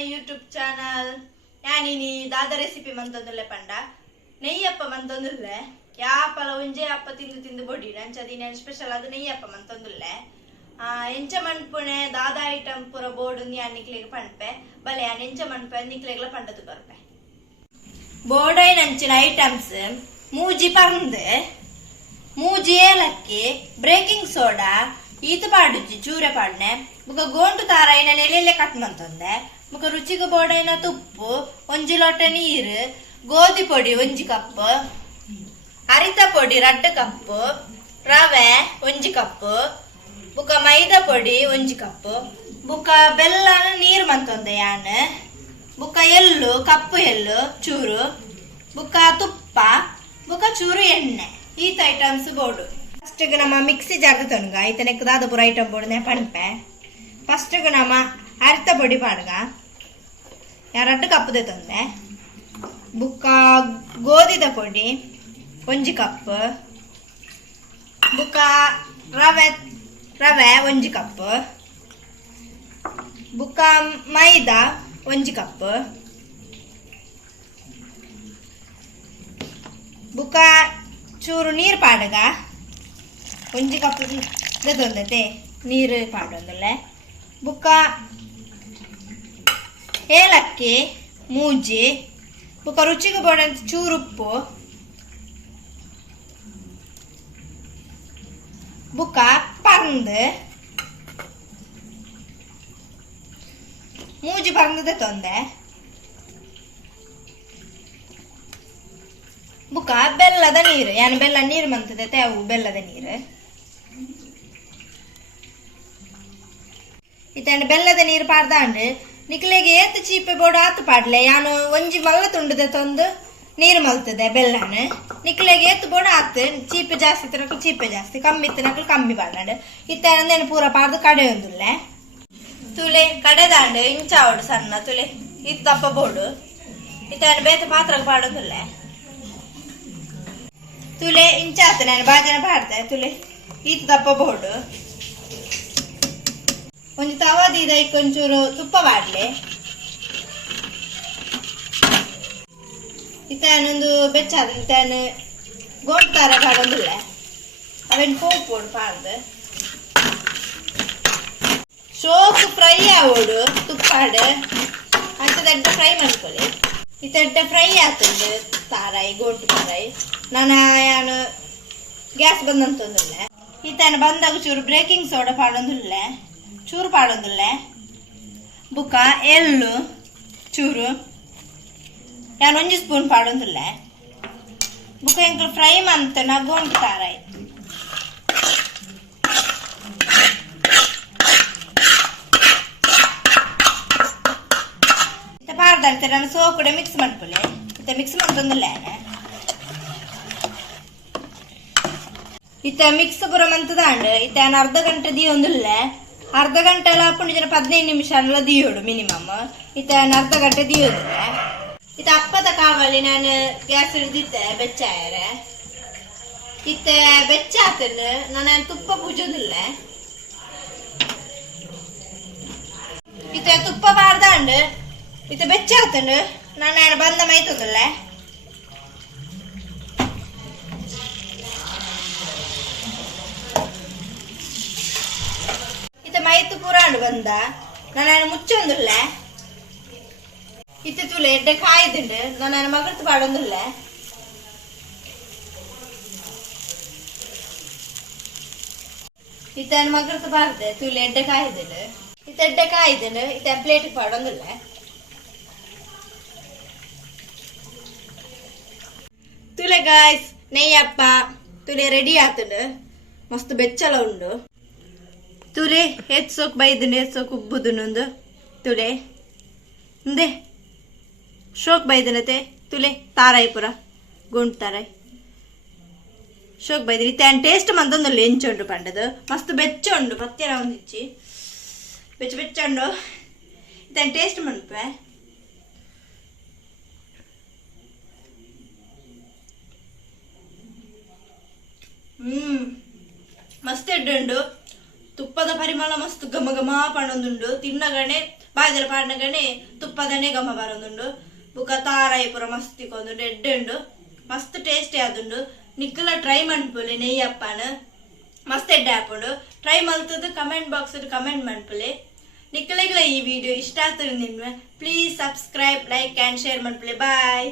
My YouTube channel. ಯಾನಿನಿ ದಾದ recipe ಮಂತೊಂದುಲ್ಲೆ ಪಂಡ ನೆಯ್ಯಪ್ಪ ಮಂತೊಂದುಲ್ಲೆ ಯಾಪಲ ಒಂಜೆ ಅಪ್ಪ ತಿಂದು ತಿಂದು ಬೊಡಿ ನಂಚದಿ ನಾನು ಸ್ಪೆಷಲ್ ಅದು ನೆಯ್ಯಪ್ಪ ಮಂತೊಂದುಲ್ಲೆ ಎಂಚ ಮಣ್ಪುಣೆ ದಾದ ಐಟಮ್ ಪೂರ ಬೋರ್ಡು ಯಾನ್ ನಿಕ್ಲೆಗ್ ಪಂಡ್ಪೆ ಬಲೆ ಯಾನ್ ಎಂಚ ಮಣ್ಪೆ ನಿಕ್ಲೆಗ್ಲ ಪಂಡದು ಬರ್ಪೆ ಬೋರ್ಡೈ ನಂಚಿನ ಐಟಮ್ಸ್ ಮೂಜಿ ಪಂದ್ ಮೂಜಿ ಏಲಕ್ಕಿ ಬ್ರೇಕಿಂಗ್ ಸೋಡಾ ಈತ ಪಾಡುಜಿ ಚೂರೆ ಪಾಡ್ನೆ ಬುಕ ಗೋಂಟು ತಾರಾಯಿನ ನೆಲೆಯಲ್ಲೇ ಕಟ್ ಮಂತಂದೆ ಬುಕ ರುಚಿಗೆ ಬೋಡೈನ ತುಪ್ಪು ಒಂಜಿ ಲೋಟ ನೀರು ಗೋಧಿ ಪೊಡಿ ಒಂಜಿ ಕಪ್ ಅರಿತ ಪೊಡಿ 2 ಕಪ್ ರವೆ ಒಂಜಿ ಕಪ್ ಬುಕ ಮೈದಾ ಪೊಡಿ ಒಂಜಿ ಕಪ್ ಬುಕ ಬೆಲ್ಲನ ನೀರು ಮಂತಂದೆ ಯಾನ್ ಬುಕ ಎಳ್ಳು ಕಪ್ಪು ಎಳ್ಳು ಚೂರು ಬುಕ ತುಪ್ಪ ಬುಕ ಚೂರು ಎಣ್ಣೆ ಈತ ಐಟಮ್ಸ್ ಬೋರ್ಡು ಫಸ್ಟ್ ನಮ್ಮ ಮಿಕ್ಸಿ ಜಾಗ ತೊನ್ಗ ಈತನಕ್ಕೆ ದಾದ ಪೂರ ಐಟಮ್ ಬೋರ್ಡ್ನೆ ಪಣಪೆ ಫಸ್ಟ್ ನಮ್ಮ ಅರಿತ ಪೊಡಿ ಪಾಡ್ಗ 2 ಕಪ್ ತಂದೆ ಬುಕ್ಕ ಗೋಧಿದ ಪೊಡಿ ಒಂಜಿ ಕಪ್ ಬುಕ್ಕ ರವೆ ಒಂಜಿ ಕಪ್ ಬುಕ್ಕ ಮೈದಾ ಒಂಜಿ ಕಪ್ ಬುಕ್ಕ ಚೂರು ನೀರು ಪಾಡ್ಗ ಒಂಜಿ ಕಪ್ ತೊಂದತೆ ನೀರು ಪಾಡೊಂದುಲ್ಲೆ ಬುಕ್ಕ ಏಲಕ್ಕಿ ಮೂಜಿ ಬುಕ್ಕ ರುಚಿಗೆ ಬೋಡಂತ ಚೂರು ಉಪ್ಪು ಬುಕ್ಕ ಪಂದ್ ಮೂಜಿ ಪಂದದ ತೊಂದೆ ಬುಕ್ಕ ಬೆಲ್ಲದ ನೀರು ಯಾನು ಬೆಲ್ಲ ನೀರು ಮಂತದೆ ಅವು ಬೆಲ್ಲದ ನೀರು ಇತ್ತಂಡ ಬೆಲ್ಲದ ನೀರು ಪಾಡ್ದಾಂಡ್ ನಿಕ್ಲೆಗೆ ಏತ್ ಚೀಪೆ ಬೋಡು ಆತು ಪಾಡ್ಲೆ ಯಾನು ಒಂಜಿ ಮಲ್ಲ ತುಂಡದ ತಂದು ನೀರು ಮಲ್ತದೆ ಬೆಲ್ಲನ ನಿಕ್ಲೆಗೆ ಏತ್ ಬೋಡು ಆತು ಚೀಪೆ ಜಾಸ್ತಿ ತಿನ್ನಕ್ಲು ಚೀಪೆ ಜಾಸ್ತಿ ಕಮ್ಮಿ ತಿನ್ನಕ್ಲು ಕಮ್ಮಿ ಪಾಡ್ನಾಡು ಇತ್ತೇನು ಪೂರ ಪಾಡ್ದು ಕಡೆ ಒಂದುಲ್ಲೆ ತುಲೆ ಕಡೆದಾಂಡ್ ಇಂಚಾವಡು ಸಣ್ಣ ತುಲೆ ಇದು ದಪ್ಪ ಬೋಡು ಇತ್ತೇನು ಬೇತ ಪಾತ್ರ ಪಾಡೋದಿಲ್ಲೆ ತುಲೆ ಇಂಚಾತ ನಾನು ಬಾಜನ ಪಾಡ್ದೆ ತುಲೆ ಈತ ದಪ್ಪ ಬೋರ್ಡು ಒಂಜಿ ತವದಿದ ಒಂಚೂರು ತುಪ್ಪ ಬಾಡ್ಲೆ ಇತ್ತನೊಂದು ಬೆಚ್ಚಾದ ಇತ್ತನ ಗೋಂಟು ತರ ಪಾಡೊಂದುಲ್ಲೆ ಅವೇನು ಪೋಪೋಡು ಪಾಡ್ದು ಶೋಕು ಫ್ರೈ ಆವೋಡು ತುಪ್ಪಾಡು ಅಂಚದಡ್ಡ ಫ್ರೈ ಮಾಡ್ಕೊಳ್ಳಿ ಇತ್ತಡ್ಡ ಫ್ರೈ ಆಗ್ತದೆ ತಾರಾಯಿ ಗೋಂಟು ತಾರಾಯಿ ನಾನು ಯಾನು ಗ್ಯಾಸ್ ಬಂದಂತಂದುಲ್ಲೆ ಈತನ ಬಂದಾಗ ಚೂರು ಬ್ರೇಕಿಂಗ್ ಸೋಡಾ ಪಾಡೊಂದುಲ್ಲೆ ಚೂರು ಪಾಡೊಂದುಲ್ಲೆ ಬುಕ್ಕ ಎಳ್ಳು ಚೂರು ಯಾನು ಒಂಜಿ ಸ್ಪೂನ್ ಪಾಡೊಂದುಲ್ಲೆ ಬುಕ್ಕ ಎಂಕ್ಲು ಫ್ರೈ ಮಂತ ಗೋಂಟು ತಾರಾಯಿ ಇತ್ತ ಪಾಡ್ದಾಡ್ತೆ ನಾನು ಸೋಕುಡೆ ಮಿಕ್ಸ್ ಮಾಡ್ಕೊಳ್ಳಿ ಇತ್ತ ಮಿಕ್ಸ್ ಮಾಡ್ತಂದುಲ್ಲೆ ಇತ್ತ ಮಿಕ್ಸ್ ಪುರ ಮಂತದಾಂಡ್ ಇತ್ತ ಅರ್ಧ ಗಂಟೆ ದಿಯೊಂದುಲ್ಲೆ ಅರ್ಧ ಗಂಟೆ ಎಲ್ಲ ಪುಂಡಿ ಜನ 15 ನಿಮಿಷ ಎಲ್ಲ ದಿಯೋಡು ಮಿನಿಮಮ್ ಇತ್ತ ಅರ್ಧ ಗಂಟೆ ದಿಯೋದಿಲ್ಲೆ ಇತ್ತ ಅಪ್ಪದ ಕಾವಲಿ ನಾನು ಗ್ಯಾಸ್ ಹಿಡಿದಿತ್ತೆ ಬೆಚ್ಚಾಯರೆ ಇತ್ತ ಬೆಚ್ಚ ಆತಂದು ನಾನು ತುಪ್ಪ ಪೂಜೋದಿಲ್ಲೆ ಇತ್ತ ತುಪ್ಪ ಬಾರ್ದಾಂಡ್ ಇತ್ತ ಬೆಚ್ಚ ಆತಂಡು ನಾನು ಬಂದ ಮೈತದಲ್ಲೆ ಮೈತು ಪುರಾಂಡು ಬಂದ ನಾನು ಮುಚ್ಚೊಂದುಲ್ಲೆ ಇತ್ತು ತುಲೆ ಎಡ್ಡೆ ಕಾಯ್ದುಂಡು ನಾನು ಮಗಳ್ತು ಪಾಡೊಂದುಲ್ಲೆ ಇತ್ತ ಮಗಳ್ತು ಪಾಡ್ದೆ ತುಲೆ ಎಡ್ಡೆ ಕಾಯ್ದುಂಡು ಇತ್ತ ಎಡ್ಡೆ ಕಾಯ್ದುಂಡು ಇತ್ತ ಪ್ಲೇಟ್ ಪಾಡೊಂದುಲ್ಲೆ ತುಲೆ ಗಾಯ್ಸ್ ನೆಯ್ಯಪ್ಪ ತುಲೆ ರೆಡಿ ಆತುಂಡು ಮಸ್ತ್ ಬೆಚ್ಚಲ ಉಂಡು ತುಲೆ ಹೆಚ್ಚೋಕ್ ಬೈದನು ಹೆಚ್ಚೋಕ್ ಉಬ್ಬುದುನೊಂದು ತುಲೆ ಇಂದೆ ಶೋಕ್ ಬೈದನತೆ ತುಲೆ ತಾರಾಯಿ ಪುರ ಗುಂಟು ತಾರಾಯಿ ಶೋಕ್ ಬೈದನಿ ಇತ್ತ ಟೇಸ್ಟ್ ಮಂತೊಂದುಲ್ಲೆ ಎಂಚುಂಡು ಪಂಡದು ಮಸ್ತ್ ಬೆಚ್ಚ ಉಂಡು ಪತ್ಯರ ಒಂದಿಚ್ಚಿ ಬೆಚ್ಚ ಬೆಚ್ಚ ಉಂಡು ಇತ್ತ ಟೇಸ್ಟ್ ಮನ್ಪೆ ಮಸ್ತ್ ಎಡ್ಡುಂಡು ತುಪ್ಪದ ಪರಿಮಳ ಮಸ್ತ್ ಘಮ ಘಮ ಪಣೊಂದುಂಡು ತಿನ್ನಗಣೆ ಬಾಯ್ದಲ ಪಾಡ್ನಗಣೆ ತುಪ್ಪದನೆ ಘಮ ಬರೋದುಂಡು ಬುಕ್ಕ ತಾರಾಯಿ ಪೂರ ಮಸ್ತ್ ಇಕ್ಕೊಂದುಂಡು ಎಡ್ಡೆ ಉಂಡು ಮಸ್ತ್ ಟೇಸ್ಟಿ ಆದುಂಡು ನಿಕ್ಕಲ ಟ್ರೈ ಮನ್ಪುಲೆ ನೆಯ್ಯಪ್ಪನ ಮಸ್ತ್ ಎಡ್ಡೆ ಆಪುಂಡು ಟ್ರೈ ಮಲ್ತದ್ದು ಕಮೆಂಟ್ ಬಾಕ್ಸ್ ಕಮೆಂಟ್ ಮನ್ಪುಲೆ ನಿಕ್ಕಲೆಗ್ಲ ಈ ವಿಡಿಯೋ ಇಷ್ಟ ಆಗ್ತದೆ please subscribe like and share ಮನ್ಪುಲೆ ಬಾಯ್.